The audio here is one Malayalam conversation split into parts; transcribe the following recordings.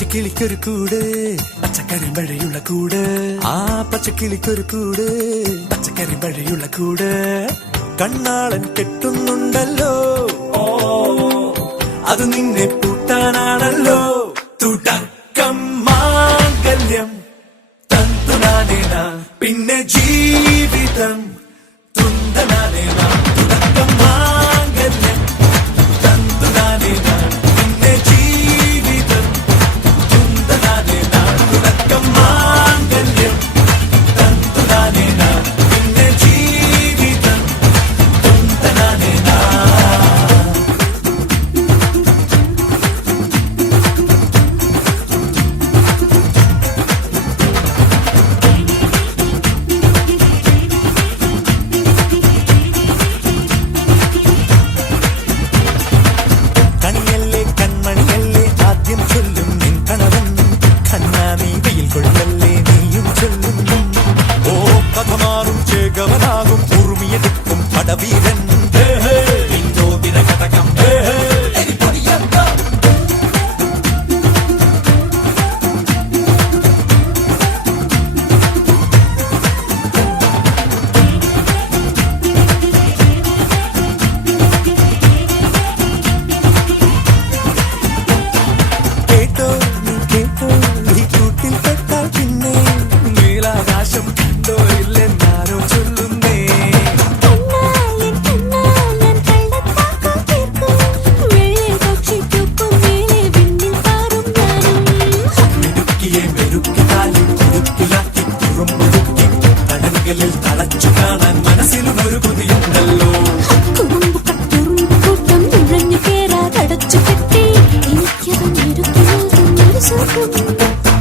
പച്ചക്കിളിക്കൊരു കൂട് പച്ചക്കറി വഴിയുള്ള കൂട് ആ പച്ചക്കിളിക്കൊരു കൂട് പച്ചക്കറി വഴിയുള്ള കൂട് കണ്ണാളൻ കെട്ടുന്നുണ്ടല്ലോ അത് നിന്നെ പൂട്ടാനാണല്ലോ തുടക്കം മാംഗല്യം തന്തുനാനേന പിന്നെ ജീവിതം തുന്തനാനേന തുടക്കം മാംഗല്യം തന്തുനാനേന പിന്നെ ജീവിതം തുന്തനാനേന തുടക്കം മാംഗല്യം തന്തുനാനേന പിന്നെ ജീവിതം തുന്തനാനേന ും ഉറുമിയെടുക്കും പടവീരൻ ഘടകം കേട്ടോ നീ കേട്ടോ ഈ കൂട്ടിൽ പെട്ടാൽ പിന്നെ നീലാകാശം കണ്ടോ ഇല്ലെന്നാരോ ചൊല്ലുന്നേ മിടുക്കിയെ മെരുക്കിനാലും കുരുക്കിലാക്കി കുറുമ്പുടുക്കി തടങ്കലിൽ തളച്ചു കാണാൻ മനസ്സിലും ഒരു കൊതിയുണ്ടല്ലോ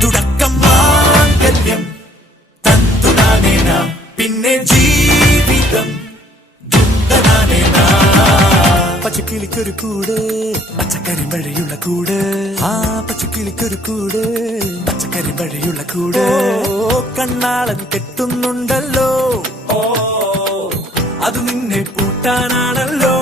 തുടക്കം മാംഗല്യം തന്തുനാനേന പിന്നെ ജീവിതം ദുന്തനാനേന പച്ചക്കിളിക്കൊരു കൂട് പച്ചക്കറി വഴിയുള്ള കൂട് ആ പച്ചക്കിളിക്കൊരു കൂട് പച്ചക്കറി വഴിയുള്ള കൂട് കണ്ണാളൻ കെട്ടുന്നുണ്ടല്ലോ അത് നിന്നെ പൂട്ടാനാണല്ലോ